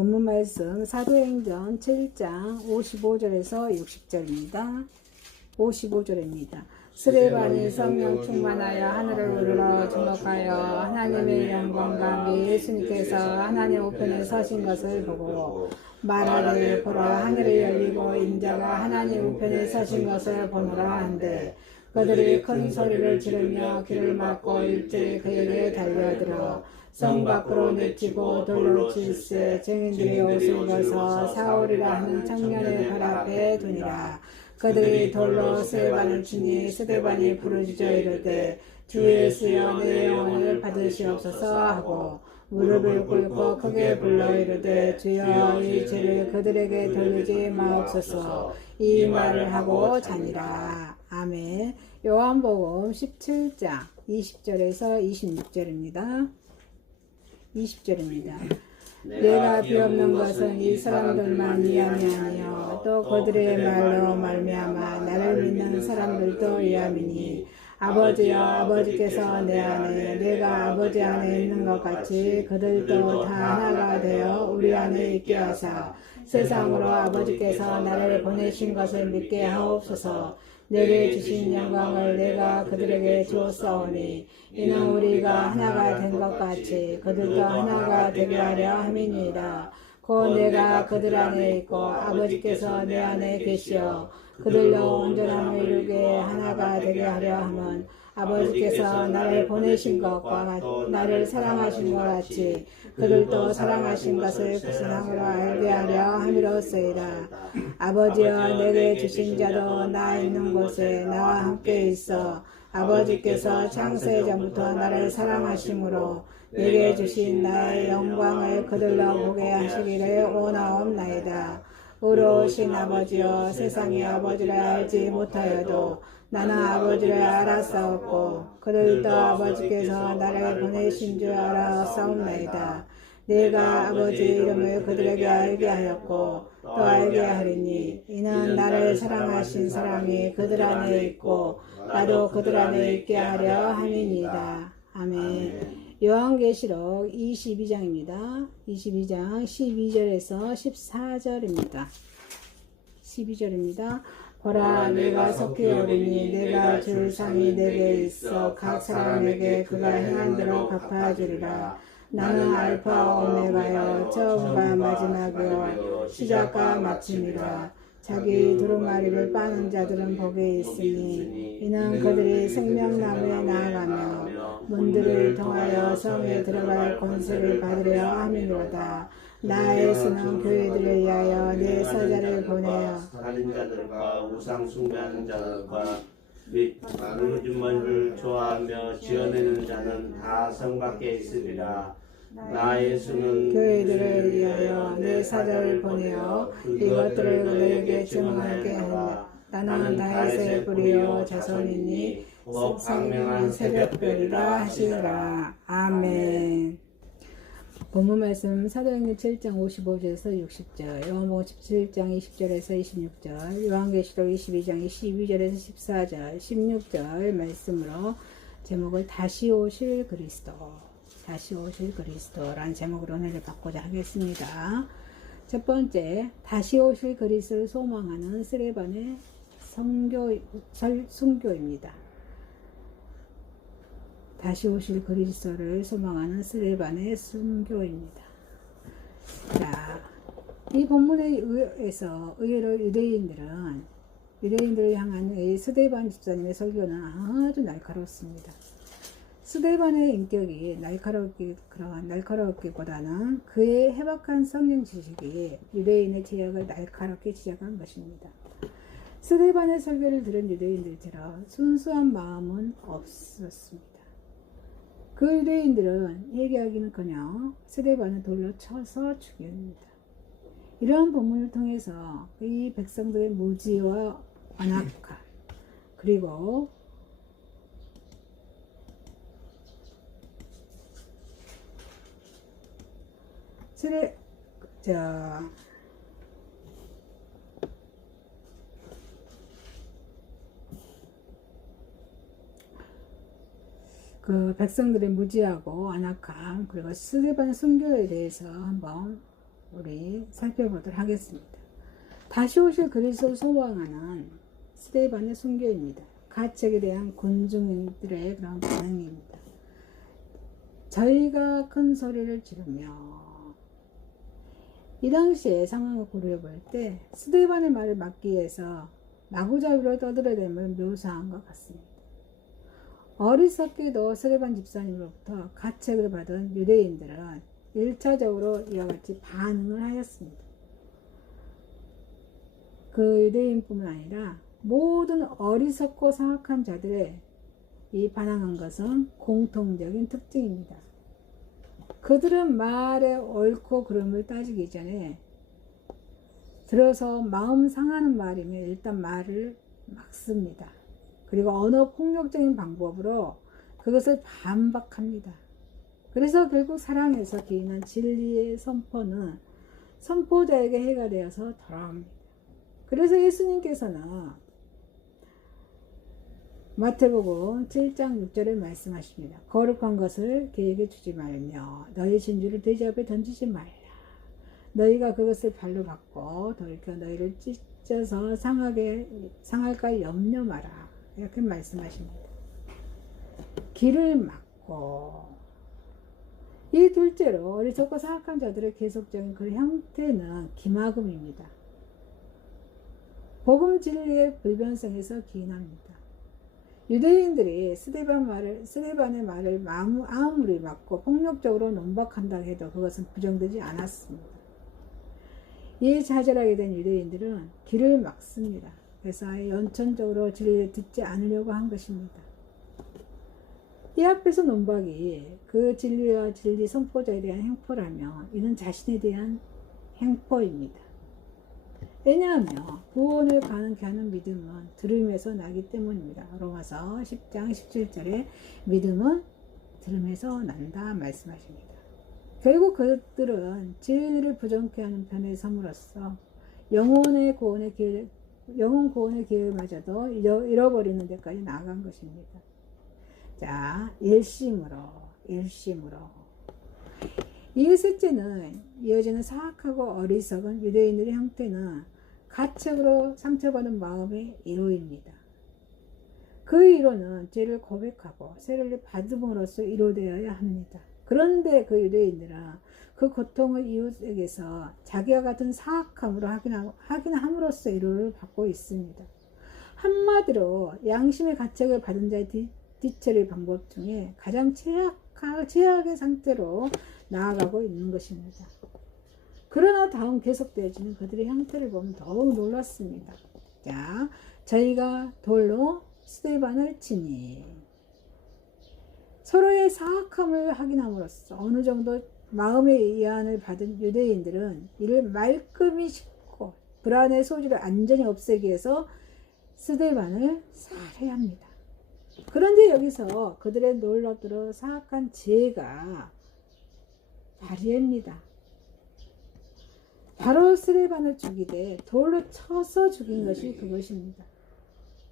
본문 말씀 사도행전 7장 55절에서 60절입니다. 55절입니다. 스데반이 성령 충만하여 하늘을 우러러 주목하여 하나님의 영광과 예수님께서 하나님 우편에 서신 것을 보고 말하되 보라 하늘이 열리고 인자가 하나님 우편에 서신 것을 보노라 한데 그들이 큰 소리를 지르며 귀를 막고 일제히 그에게 달려들어 성 밖으로 내치고 돌로 칠세 증인들이 옷을 벗어 사울이라 하는 청년의 발 앞에 두니라. 그들이 돌로 스데반을 치니 스데반이 부르짖어 이르되 주 예수여 내 영혼을 받으시옵소서 하고 무릎을 꿇고 크게 불러 이르되 주여 이 죄를 그들에게 돌리지 마옵소서. 이 말을 하고 자니라. 아멘. 요한복음 17장 20절에서 26절입니다. 20절입니다. 내가 비옵는 것은 이 사람들만 위함이 아니요 또 그들의 말로 말미암아 나를 믿는 사람들도 위함이니 아버지여 아버지께서 내 안에 내가 아버지 안에 있는 것 같이 그들도 다 하나가 되어 우리 안에 있게 하사 세상으로 아버지께서 나를 보내신 것을 믿게 하옵소서. 내게 주신 영광을 내가 그들에게 주었사오니 이는 우리가 하나가 된 것 같이 그들도 하나가 되게 하려 함이니이다. 곧 내가 그들 안에 있고 아버지께서 내 안에 계시어 그들로 온전함을 이루게 하나가 되게 하려 함은 아버지께서 나를 보내신 것과 나를 사랑하신 것 같이 그들도 사랑하신 것을 그 세상으로 알게 하려 함이로소이다. 아버지여 내게 주신 자도 나 있는 곳에 나와 함께 있어 아버지께서 창세 전부터 나를 사랑하심으로 내게 주신 나의 영광을 그들로 보게 하시기를 원하옵나이다. 의로우신 아버지여 세상이 아버지를 알지 못하여도 나는 아버지를 알았사옵고 그들도 아버지께서 나를 보내신 줄 알았사옵나이다. 내가 아버지 이름을 그들에게 알게 하였고 또 알게 하리니 이는 나를 사랑하신 사람이 그들 안에 있고 나도 그들 안에 있게 하려 함이니이다. 아멘. 요한계시록 22장입니다. 22장 12절에서 14절입니다. 12절입니다. 보라 내가 속히 오리니 내가 줄 상이 내게 있어 각 사람에게 그가 행한 대로 갚아주리라. 나는 알파 오메가여 처음과 마지막이요 시작과 마침이라. 자기 두루마리를 빠는 자들은 복이 있으니 이는 그들이 생명나무에 나아가며 문들을 통하여 성에 들어갈 권세를 받으려 함이로다. 나 예수는 교회들을 위하여 내 사자를 보내어 살인자들과 우상 숭배하는 자들과 및 우주만을 좋아하며 지어내는 자는 다 성 밖에 있으리라. 나 예수는 교회들을 위하여 내 사자를 보내어 이것들을 그들에게 증언하게 하리라. 나는 다윗의 뿌리요 자손이니 성명한 새벽별이라 하시더라. 아멘. 본문 말씀 사도행전 7장 55절에서 60절, 요한복음 17장 20절에서 26절, 요한계시록 22장 22절에서 14절, 16절 말씀으로 제목을 다시 오실 그리스도, 다시 오실 그리스도라는 제목으로 은혜를 받고자 하겠습니다. 첫 번째, 다시 오실 그리스도를 소망하는 스데반의 순교입니다. 다시 오실 그리스도를 소망하는 스데반의 순교입니다. 자, 이 본문에 의해서 의외로 유대인들을 향한 이 스데반 집사님의 설교는 아주 날카롭습니다. 스데반의 인격이 날카롭기보다는 그의 해박한 성경 지식이 유대인의 제약을 날카롭게 지적한 것입니다. 스데반의 설교를 들은 유대인들처럼 순수한 마음은 없었습니다. 그 유대인들은 회개하기는커녕 스데반을 돌로 쳐서 죽입니다. 이러한 본문을 통해서 이 백성들의 무지와 완악함 그리고 백성들의 무지하고 완악함 그리고 스데반 순교에 대해서 한번 우리 살펴보도록 하겠습니다. 다시 오실 그리스도를 소망하는 스데반의 순교입니다. 가책에 대한 군중들의 그런 반응입니다. 저희가 큰 소리를 지르며, 이 당시에 상황을 고려해 볼 때 스데반의 말을 막기 위해서 마구잡이로 떠들어대면 묘사한 것 같습니다. 어리석게도 스데반 집사님으로부터 가책을 받은 유대인들은 1차적으로 이와 같이 반응을 하였습니다. 그 유대인뿐만 아니라 모든 어리석고 사악한 자들의 이 반항한 것은 공통적인 특징입니다. 그들은 말의 옳고 그름을 따지기 전에 들어서 마음 상하는 말이면 일단 말을 막습니다. 그리고 언어 폭력적인 방법으로 그것을 반박합니다. 그래서 결국 사랑에서 기인한 진리의 선포는 선포자에게 해가 되어서 돌아옵니다. 그래서 예수님께서는 마태복음 7장 6절에 말씀하십니다. 거룩한 것을 그에게 주지 말며 너희 진주를 돼지 앞에 던지지 말라. 너희가 그것을 발로 받고 돌이켜 너희를 찢어서 상할까 염려 마라. 이렇게 말씀하십니다. 길을 막고, 이 둘째로 어리석고 사악한 자들의 계속적인 그 형태는 기막음입니다. 복음 진리의 불변성에서 기인합니다. 유대인들이 스데반의 말을 아무리 막고 폭력적으로 논박한다 해도 그것은 부정되지 않았습니다. 이에 좌절하게 된 유대인들은 길을 막습니다. 그래서 아예 연천적으로 진리를 듣지 않으려고 한 것입니다. 이 앞에서 논박이 그 진리와 진리 선포자에 대한 행포라면 이는 자신에 대한 행포입니다. 왜냐하면 구원을 가능케 하는 믿음은 들음에서 나기 때문입니다. 로마서 10장 17절에 믿음은 들음에서 난다 말씀하십니다. 결국 그들은 진리를 부정케 하는 편에 섬으로써 영혼 구원의 기회마저도 잃어버리는 데까지 나아간 것입니다. 자, 일심으로. 이 셋째는 이어지는 사악하고 어리석은 유대인들의 형태는 가책으로 상처받은 마음의 이로입니다. 그 이로는 죄를 고백하고 세례를 받음으로써 이로되어야 합니다. 그런데 그 유대인들은 그 고통을 이웃에게서 자기와 같은 사악함으로 확인함으로써 이로를 받고 있습니다. 한마디로 양심의 가책을 받은 자의 뒤처리 방법 중에 가장 최악의 상태로 나아가고 있는 것입니다. 그러나 다음 계속되어지는 그들의 형태를 보면 더욱 놀랐습니다. 자, 저희가 돌로 스데반을 치니, 서로의 사악함을 확인함으로써 어느 정도 마음의 이안을 받은 유대인들은 이를 말끔히 씻고 불안의 소지를 안전히 없애기 위해서 스데반을 살해합니다. 그런데 여기서 그들의 놀랍도록 사악한 죄가 발휘합니다. 바로 스데반을 죽이되 돌로 쳐서 죽인 것이 그것입니다.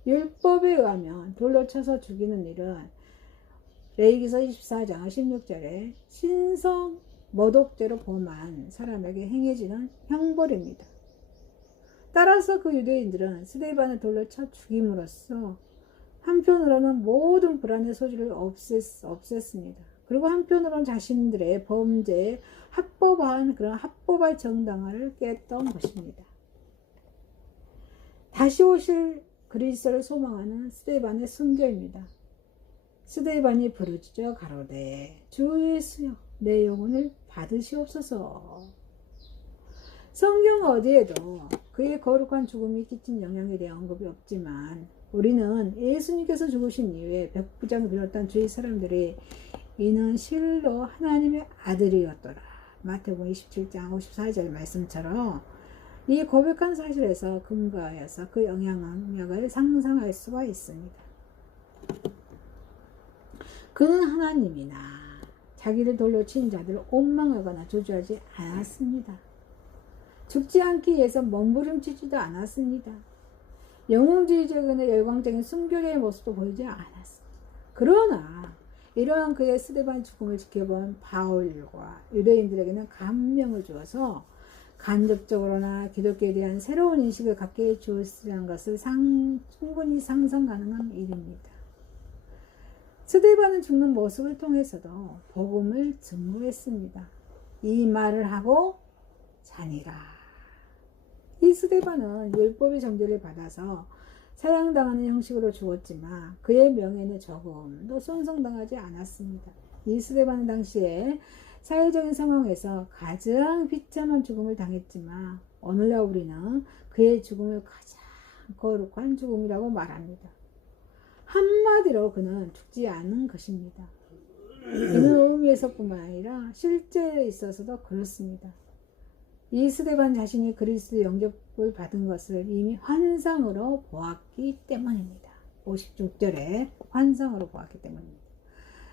율법에 의하면 돌로 쳐서 죽이는 일은 레위기서 24장 16절에 신성 모독죄로 범한 사람에게 행해지는 형벌입니다. 따라서 그 유대인들은 스데반을 돌로 쳐 죽임으로써 한편으로는 모든 불안의 소지를 없앴습니다. 그리고 한편으로는 자신들의 범죄에 합법한 그런 합법의 정당화를 깼던 것입니다. 다시 오실 그리스도를 소망하는 스데반의 순교입니다. 스데반이 부르짖어 가로되 주 예수여 내 영혼을 받으시옵소서. 성경 어디에도 그의 거룩한 죽음이 끼친 영향에 대한 언급이 없지만 우리는 예수님께서 죽으신 이후에 백부장을 비롯한 주위 사람들이 이는 실로 하나님의 아들이었더라. 마태복음 27장 54절 말씀처럼 이 고백한 사실에서 근거하여서 그 영향력을 상상할 수가 있습니다. 그는 하나님이나 자기를 돌로 친 자들을 원망하거나 조주하지 않았습니다. 죽지 않기 위해서 몸부림치지도 않았습니다. 영웅주의적이나 열광적인 순교자의 모습도 보이지 않았습니다. 그러나 이러한 그의 스데반 죽음을 지켜본 바울과 유대인들에게는 감명을 주어서 간접적으로나 기독교에 대한 새로운 인식을 갖게 해 주었으리라는 것을 충분히 상상 가능한 일입니다. 스데반은 죽는 모습을 통해서도 복음을 증거했습니다. 이 말을 하고 자니라. 이 스데반은 율법의 정죄를 받아서 사형당하는 형식으로 죽었지만 그의 명예는 조금도 손상당하지 않았습니다. 이 스데반은 당시에 사회적인 상황에서 가장 비참한 죽음을 당했지만 오늘날 우리는 그의 죽음을 가장 거룩한 죽음이라고 말합니다. 한마디로 그는 죽지 않은 것입니다. 이는 의미에서뿐만 아니라 실제에 있어서도 그렇습니다. 이 스데반 자신이 그리스도 영접을 받은 것을 이미 환상으로 보았기 때문입니다. 56절에 환상으로 보았기 때문입니다.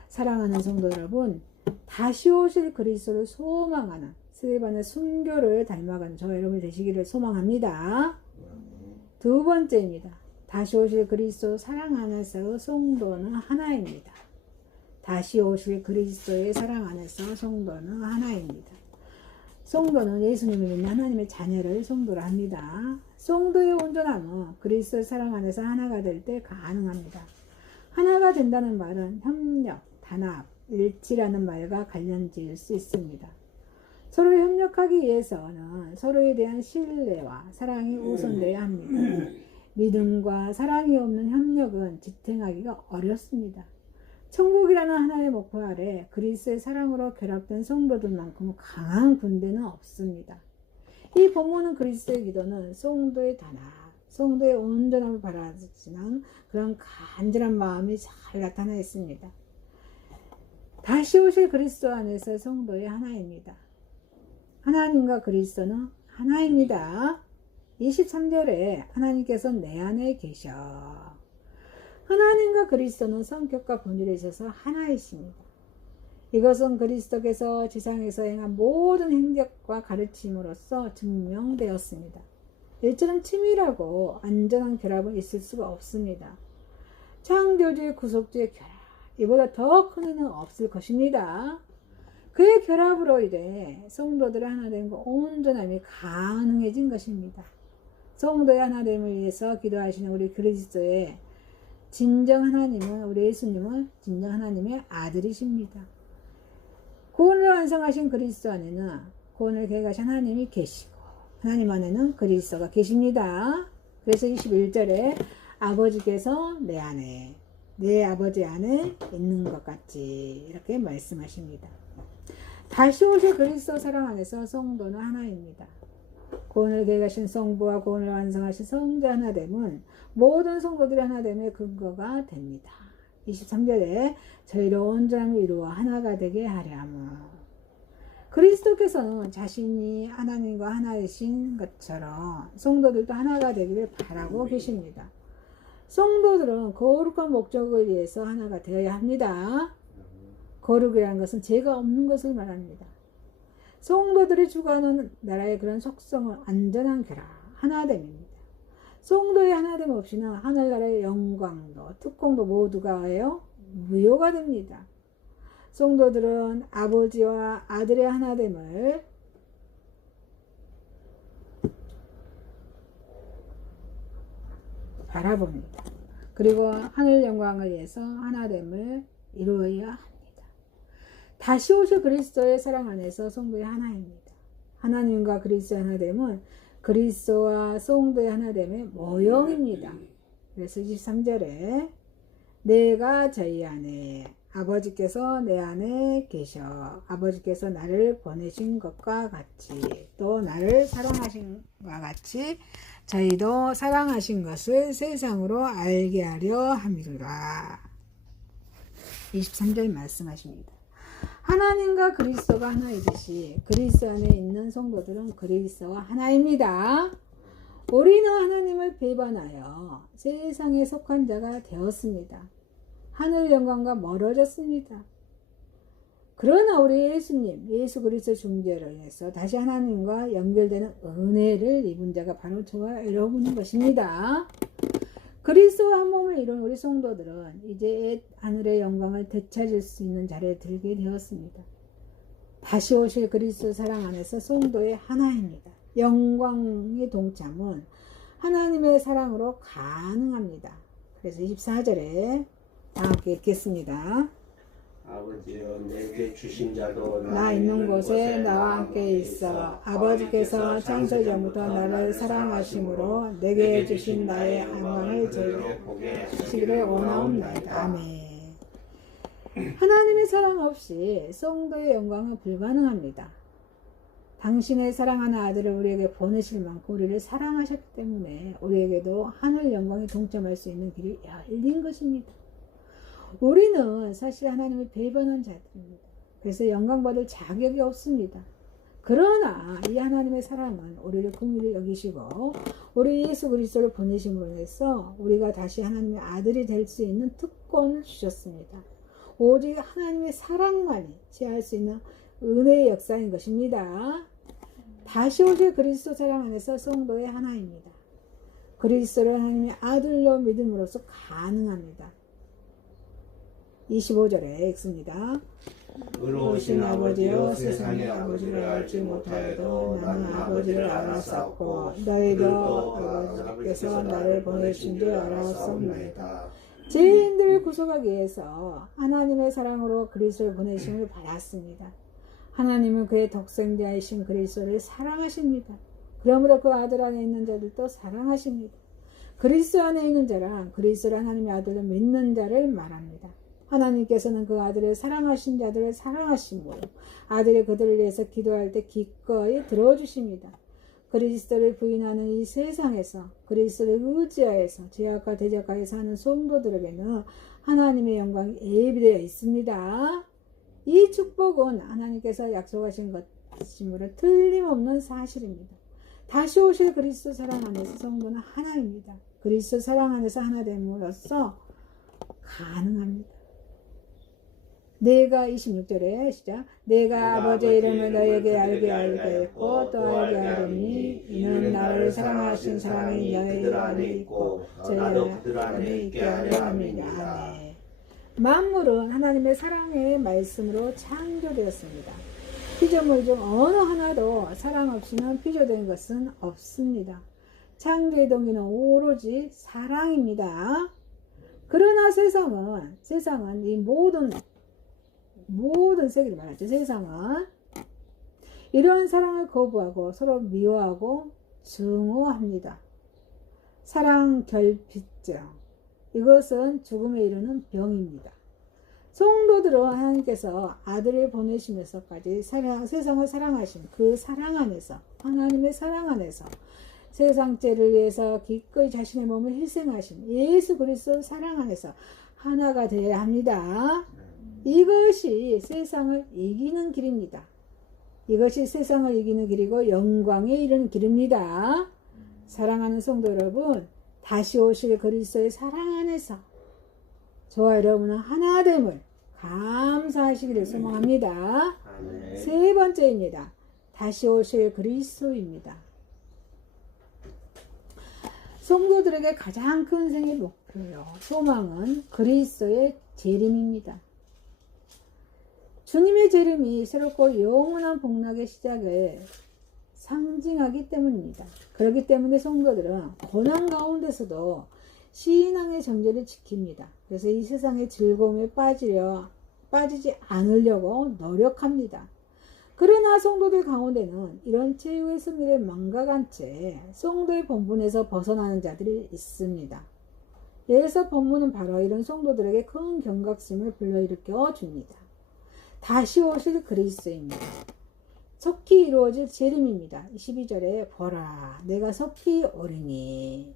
사랑하는 성도 여러분, 다시 오실 그리스도를 소망하는 스데반의 순교를 닮아가는 저 여러분이 되시기를 소망합니다. 두 번째입니다. 다시 오실 그리스도 사랑 안에서 성도는 하나입니다. 다시 오실 그리스도의 사랑 안에서 성도는 하나입니다. 성도는 예수님을 믿는 하나님의 자녀를 성도라 합니다. 성도의 온전함은 그리스도의 사랑 안에서 하나가 될 때 가능합니다. 하나가 된다는 말은 협력, 단합, 일치라는 말과 관련 지을 수 있습니다. 서로 협력하기 위해서는 서로에 대한 신뢰와 사랑이 우선되어야 합니다. 믿음과 사랑이 없는 협력은 지탱하기가 어렵습니다. 천국이라는 하나의 목표 아래 그리스도의 사랑으로 결합된 성도들만큼 강한 군대는 없습니다. 이 본문은 그리스도의 기도는 성도의 단합, 성도의 온전함을 바라지만 그런 간절한 마음이 잘 나타나 있습니다. 다시 오실 그리스도 안에서 성도의 하나입니다. 하나님과 그리스도는 하나입니다. 23절에 하나님께서 내 안에 계셔. 하나님과 그리스도는 성격과 본질에 있어서 하나이십니다. 이것은 그리스도께서 지상에서 행한 모든 행적과 가르침으로써 증명되었습니다. 일처럼 친밀하고 안전한 결합은 있을 수가 없습니다. 창조주의 구속주의 결합, 이보다 더 큰 은혜는 없을 것입니다. 그의 결합으로 인해 성도들의 하나됨과 온전함이 가능해진 것입니다. 성도의 하나됨을 위해서 기도하시는 우리 그리스도의 진정 하나님은, 우리 예수님은 진정 하나님의 아들이십니다. 구원을 완성하신 그리스도 안에는 구원을 계획하신 하나님이 계시고 하나님 안에는 그리스도가 계십니다. 그래서 21절에 아버지께서 내 안에, 내 아버지 안에 있는 것 같이 이렇게 말씀하십니다. 다시 오실 그리스도 사랑 안에서 성도는 하나입니다. 구원을 계획하신 성부와 구원을 완성하신 성자 하나됨은 모든 성도들의 하나됨의 근거가 됩니다. 23절에 저희를 온전함을 이루어 하나가 되게 하려 함은, 그리스도께서는 자신이 하나님과 하나이신 것처럼 성도들도 하나가 되기를 바라고 계십니다. 성도들은 거룩한 목적을 위해서 하나가 되어야 합니다. 거룩이라는 것은 죄가 없는 것을 말합니다. 성도들이 주관하는 나라의 그런 속성은 안전한 결합, 하나됨입니다. 성도의 하나됨 없이는 하늘나라의 영광도 특공도 모두가 무효가 됩니다. 성도들은 아버지와 아들의 하나됨을 바라봅니다. 그리고 하늘 영광을 위해서 하나됨을 이루어야 합니다. 다시 오실 그리스도의 사랑 안에서 성도의 하나입니다. 하나님과 그리스도의 하나됨은 그리스도와 성도의 하나됨의 모형입니다. 그래서 23절에 내가 저희 안에, 아버지께서 내 안에 계셔, 아버지께서 나를 보내신 것과 같이, 또 나를 사랑하신 것과 같이 저희도 사랑하신 것을 세상으로 알게 하려 함이로라. 23절 말씀하십니다. 하나님과 그리스도가 하나이듯이 그리스도 안에 있는 성도들은 그리스도와 하나입니다. 우리는 하나님을 배반하여 세상에 속한 자가 되었습니다. 하늘 영광과 멀어졌습니다. 그러나 우리 예수님, 예수 그리스도 중재로 인해서 다시 하나님과 연결되는 은혜를 입은 자가 바로 저와 여러분인 것입니다. 그리스도와 한 몸을 이룬 우리 성도들은 이제 하늘의 영광을 되찾을 수 있는 자리에 들게 되었습니다. 다시 오실 그리스도 사랑 안에서 성도의 하나입니다. 영광의 동참은 하나님의 사랑으로 가능합니다. 그래서 24절에 다 함께 읽겠습니다. 아버지여 내게 주신 자도 나 있는 곳에 나와 함께 있어 아버지께서 창세 전부터 나를 사랑하심으로 내게 주신 나의 영광을 보게 하시기를 원하옵나이다. 아멘. 하나님의 사랑 없이 성도의 영광은 불가능합니다. 당신의 사랑하는 아들을 우리에게 보내실 만큼 우리를 사랑하셨기 때문에 우리에게도 하늘 영광에 동참할 수 있는 길이 열린 것입니다. 우리는 사실 하나님을 배반한 자들입니다. 그래서 영광받을 자격이 없습니다. 그러나 이 하나님의 사랑은 우리를 긍휼히 여기시고 우리 예수 그리스도를 보내심으로 인해서 우리가 다시 하나님의 아들이 될 수 있는 특권을 주셨습니다. 오직 하나님의 사랑만이 취할 수 있는 은혜의 역사인 것입니다. 다시 오실 그리스도 사랑 안에서 성도의 하나입니다. 그리스도를 하나님의 아들로 믿음으로써 가능합니다. 25절에 읽습니다. 의로우신 아버지여 세상의 아버지를 알지 못하여도 나는 아버지를 알았었고 너희도 아버지께서 나를 보내신 줄 알았옵나이다. 죄인들을 구속하기 위해서 하나님의 사랑으로 그리스도를 보내심을 받았습니다. 하나님은 그의 독생자이신 그리스도를 사랑하십니다. 그러므로 그 아들 안에 있는 자들도 사랑하십니다. 그리스도 안에 있는 자란 그리스도를 하나님의 아들로 믿는 자를 말합니다. 하나님께서는 그 아들을 사랑하신 자들을 사랑하심으로 아들이 그들을 위해서 기도할 때 기꺼이 들어주십니다. 그리스도를 부인하는 이 세상에서 그리스도를 의지하여서 죄악과 대적하여 사는 성도들에게는 하나님의 영광이 예비되어 있습니다. 이 축복은 하나님께서 약속하신 것이므로 틀림없는 사실입니다. 다시 오실 그리스도 사랑 안에서 성도는 하나입니다. 그리스도 사랑 안에서 하나 됨으로써 가능합니다. 내가 26절에 시작. 내가 아버지의 이름을 너희에게 알게 하였고 또 알게 하리니 이는 나를 사랑하신 사랑이 너희 안에 있고 나도 그들 안에 있게 하려 함이니라. 아멘. 만물은 하나님의 사랑의 말씀으로 창조되었습니다. 피조물 중 어느 하나도 사랑 없이는 피조된 것은 없습니다. 창조의 동기는 오로지 사랑입니다. 그러나 세상은 이 모든 세계를 말하죠. 세상은 이러한 사랑을 거부하고 서로 미워하고 증오합니다. 사랑 결핍증, 이것은 죽음에 이르는 병입니다. 성도들은 하나님께서 아들을 보내시면서까지 세상을 사랑하신 그 사랑 안에서, 하나님의 사랑 안에서 세상 죄를 위해서 기꺼이 자신의 몸을 희생하신 예수 그리스도 사랑 안에서 하나가 되어야 합니다. 이것이 세상을 이기는 길입니다. 이것이 세상을 이기는 길이고 영광에 이르는 길입니다. 사랑하는 성도 여러분, 다시 오실 그리스도의 사랑 안에서 저와 여러분은 하나됨을 감사하시기를 소망합니다. 세 번째입니다. 다시 오실 그리스도입니다. 성도들에게 가장 큰 생의 목표요, 소망은 그리스도의 재림입니다. 주님의 재림이 새롭고 영원한 복락의 시작을 상징하기 때문입니다. 그렇기 때문에 성도들은 고난 가운데서도 신앙의 정절을 지킵니다. 그래서 이 세상의 즐거움에 빠지지 않으려고 노력합니다. 그러나 성도들 가운데는 이런 최후의 승리를 망각한 채 성도의 본분에서 벗어나는 자들이 있습니다. 여기서 본문은 바로 이런 성도들에게 큰 경각심을 불러일으켜 줍니다. 다시 오실 그리스도입니다. 속히 이루어질 재림입니다. 12절에 보라 내가 속히 오리니.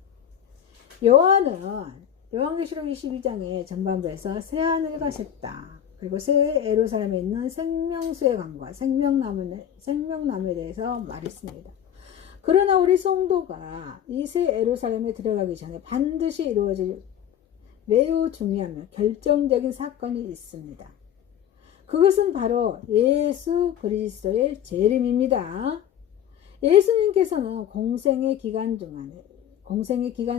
요한계시록 22장의 전반부에서 새하늘과 새 땅, 그리고 새 예루살렘에 있는 생명수의 강과 생명나무에 대해서 말했습니다. 그러나 우리 성도가 이 새 예루살렘에 들어가기 전에 반드시 이루어질 매우 중요하며 결정적인 사건이 있습니다. 그것은 바로 예수 그리스도의 재림입니다. 예수님께서는 공생의 기간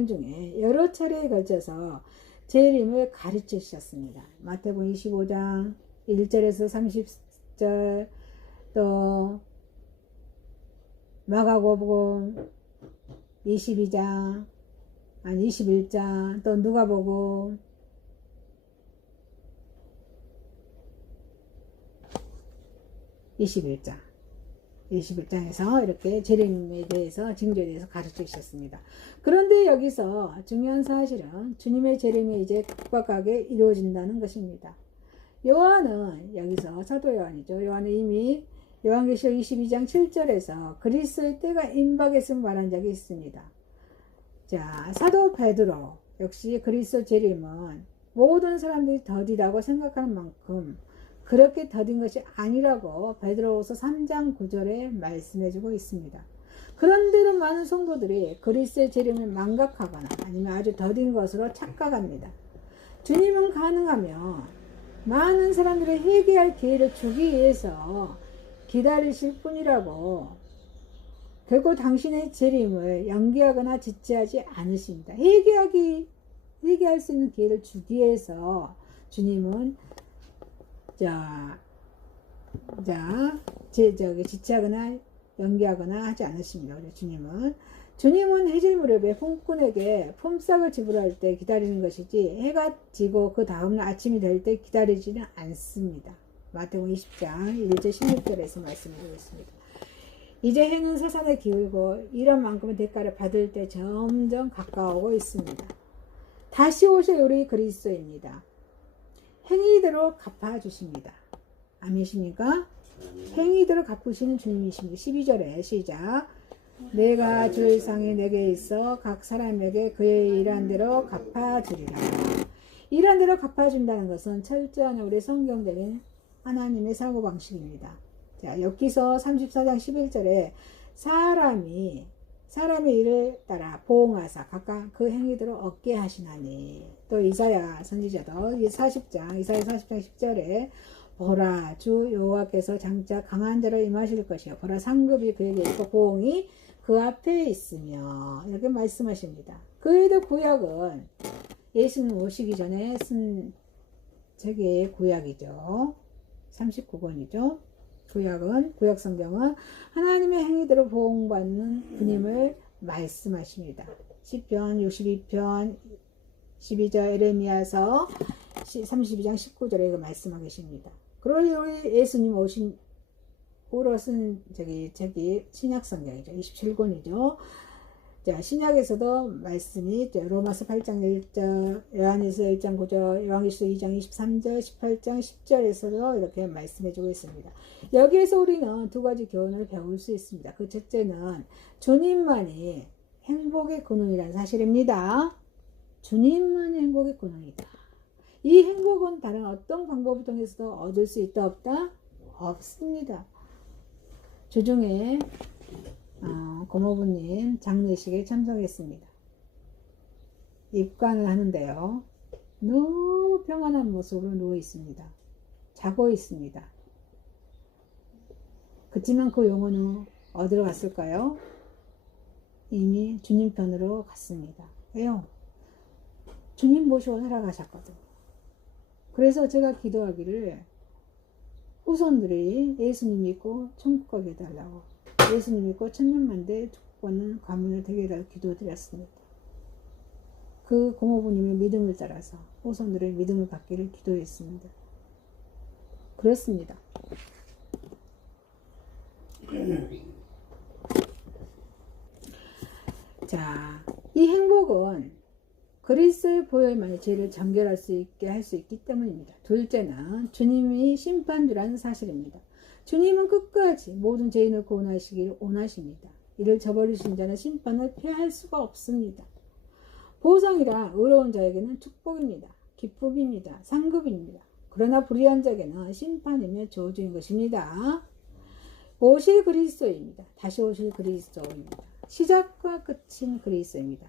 중에 여러 차례에 걸쳐서 재림을 가르치셨습니다. 마태복음 25장 1절에서 30절, 또 마가복음 22장, 아니 21장, 또 누가복음 21장에서 이렇게 재림에 대해서, 징조에 대해서 가르쳐 주셨습니다. 그런데 여기서 중요한 사실은 주님의 재림이 이제 급박하게 이루어진다는 것입니다. 요한은, 여기서 사도 요한이죠. 요한은 이미 요한계시록 22장 7절에서 그리스도의 때가 임박했음을 말한 적이 있습니다. 자, 사도 베드로 역시 그리스도 재림은 모든 사람들이 더디다고 생각하는 만큼 그렇게 더딘 것이 아니라고 베드로후서 3장 9절에 말씀해주고 있습니다. 그런데도 많은 성도들이 그리스도의 재림을 망각하거나 아니면 아주 더딘 것으로 착각합니다. 주님은 가능하면 많은 사람들의 회개할 기회를 주기 위해서 기다리실 뿐이라고, 결코 당신의 재림을 연기하거나 지체하지 않으십니다. 회개할 수 있는 기회를 주기 위해서 주님은 지체하거나 연기하거나 하지 않으십니다. 주님은 해질 무렵에 품꾼에게 품삯을 지불할 때 기다리는 것이지, 해가 지고 그 다음날 아침이 될 때 기다리지는 않습니다. 마태복음 20장 1절 16절에서 말씀드리고 있습니다. 이제 해는 서산에 기울고 이런 만큼의 대가를 받을 때 점점 가까워오고 있습니다. 다시 오실 우리 그리스도입니다. 행위대로 갚아주십니다. 아멘이십니까? 행위대로 갚으시는 주님이십니다. 12절에 시작. 내가 주의 상이 내게 있어 각 사람에게 그의 일한 대로 갚아주리라. 일한 대로 갚아준다는 것은 철저한 우리 성경적인 하나님의 사고방식입니다. 자, 엽기서 34장 11절에 사람의 일을 따라 보응하사 각각 그 행위대로 얻게 하시나니, 또 이사야 선지자도 40장 10절에 보라 주 여호와께서 장차 강한 자로 임하실 것이요 보라 상급이 그에게 있고 보응이 그 앞에 있으며, 이렇게 말씀하십니다. 그 외에도 구약은 예수님 오시기 전에 쓴 책의 구약이죠. 39권이죠. 구약 성경은 하나님의 행위대로 보응받는 주님을 말씀하십니다. 시편 62편 12절, 에레미야서 32장 19절에 말씀하고 계십니다. 그리고 우리 예수님 오신 후로 쓴 책이 신약 성경이죠. 27권이죠. 자, 신약에서도 말씀이 로마서 8장 1절, 요한일서 1장 9절, 요한계시록 2장 23절, 18장 10절에서도 이렇게 말씀해 주고 있습니다. 여기에서 우리는 두 가지 교훈을 배울 수 있습니다. 그 첫째는 주님만이 행복의 근원이라는 사실입니다. 주님만이 행복의 근원이다. 이 행복은 다른 어떤 방법을 통해서도 얻을 수 있다 없다? 없습니다. 주중에 고모부님 장례식에 참석했습니다. 입관을 하는데요, 너무 평안한 모습으로 누워 있습니다. 자고 있습니다. 그렇지만 그 영혼은 어디로 갔을까요? 이미 주님 편으로 갔습니다. 왜요? 주님 모시고 살아가셨거든요. 그래서 제가 기도하기를 후손들이 예수님 믿고 천국 가게 해달라고, 예수님 믿고 천년만대 축복받는 가문을 되게 해달라고 기도드렸습니다. 그 고모부님의 믿음을 따라서 후손들의 믿음을 받기를 기도했습니다. 그렇습니다. 자, 이 행복은 그리스도의 보혈만이 죄를 정결할 수 있게 할 수 있기 때문입니다. 둘째는 주님이 심판주라는 사실입니다. 주님은 끝까지 모든 죄인을 구원하시기를 원하십니다. 이를 저버리신 자는 심판을 피할 수가 없습니다. 보상이란 의로운 자에게는 축복입니다. 기쁨입니다. 상급입니다. 그러나 불의한 자에게는 심판이며 저주인 것입니다. 오실 그리스도입니다. 다시 오실 그리스도입니다. 시작과 끝인 그리스도입니다.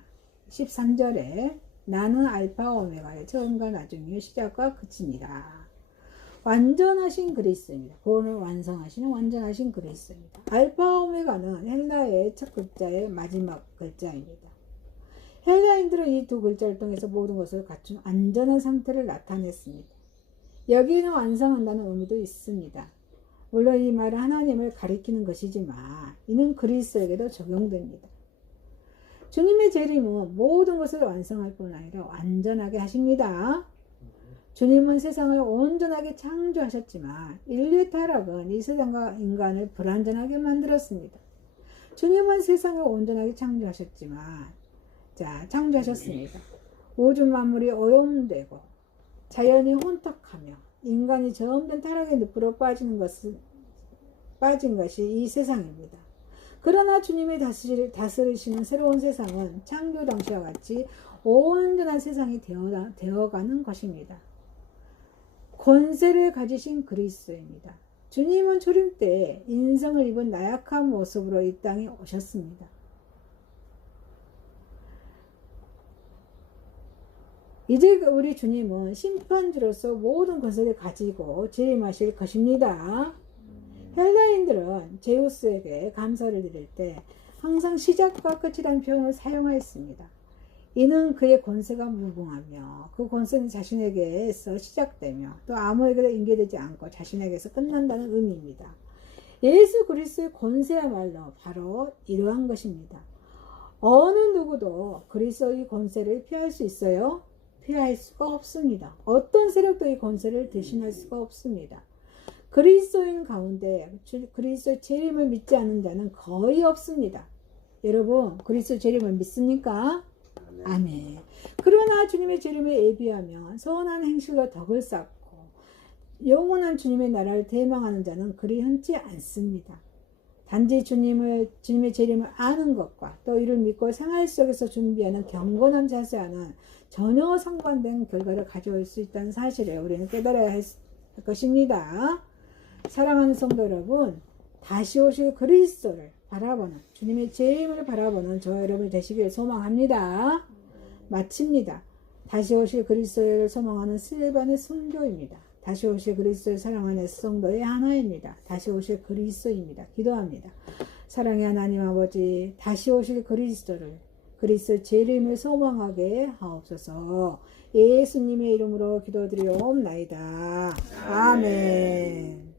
13절에 나는 알파 오메가의 처음과 나중이요 시작과 끝입니다. 완전하신 그리스도입니다. 구원을 완성하시는 완전하신 그리스도입니다. 알파 오메가는 헬라어의 첫 글자의 마지막 글자입니다. 헬라인들은 이 두 글자를 통해서 모든 것을 갖춘 안전한 상태를 나타냈습니다. 여기에는 완성한다는 의미도 있습니다. 물론 이 말은 하나님을 가리키는 것이지만 이는 그리스도에게도 적용됩니다. 주님의 재림은 모든 것을 완성할 뿐 아니라 완전하게 하십니다. 주님은 세상을 온전하게 창조하셨지만 인류의 타락은 이 세상과 인간을 불완전하게 만들었습니다. 주님은 세상을 온전하게 창조하셨지만 창조하셨습니다. 우주 만물이 오염되고 자연이 혼탁하며 인간이 점점 타락의 늪으로 빠진 것이 이 세상입니다. 그러나 주님이 다스리시는 새로운 세상은 창조 당시와 같이 온전한 세상이 되어가는 것입니다. 권세를 가지신 그리스도입니다. 주님은 초림 때 인성을 입은 나약한 모습으로 이 땅에 오셨습니다. 이제 우리 주님은 심판주로서 모든 권세를 가지고 재림하실 것입니다. 헬라인들은 제우스에게 감사를 드릴 때 항상 시작과 끝이라는 표현을 사용하였습니다. 이는 그의 권세가 무궁하며 그 권세는 자신에게서 시작되며 또 아무에게도 인계되지 않고 자신에게서 끝난다는 의미입니다. 예수 그리스도의 권세야말로 바로 이러한 것입니다. 어느 누구도 그리스도의 권세를 피할 수 있어요? 피할 수가 없습니다. 어떤 세력도 이 권세를 대신할 수가 없습니다. 그리스도인 가운데 그리스도의 재림을 믿지 않는 자는 거의 없습니다. 여러분 그리스도 재림을 믿습니까? 아멘. 그러나 주님의 재림을 예비하며 선한 행실로 덕을 쌓고 영원한 주님의 나라를 대망하는 자는 그리 흔치 않습니다. 단지 주님의 재림을 아는 것과 또 이를 믿고 생활 속에서 준비하는 경건한 자세와는 전혀 상반된 결과를 가져올 수 있다는 사실을 우리는 깨달아야 할 것입니다. 사랑하는 성도 여러분, 다시 오실 그리스도를 바라보는 주님의 재림을 바라보는 저 여러분 되시길 소망합니다. 마칩니다. 다시 오실 그리스도를 소망하는 실반의 선교입니다. 다시 오실 그리스도를 사랑하는 성도의 하나입니다. 다시 오실 그리스도입니다. 기도합니다. 사랑의 하나님 아버지, 다시 오실 그리스도를 그리스도 재림을 소망하게 하옵소서. 예수님의 이름으로 기도드리옵나이다. 아멘.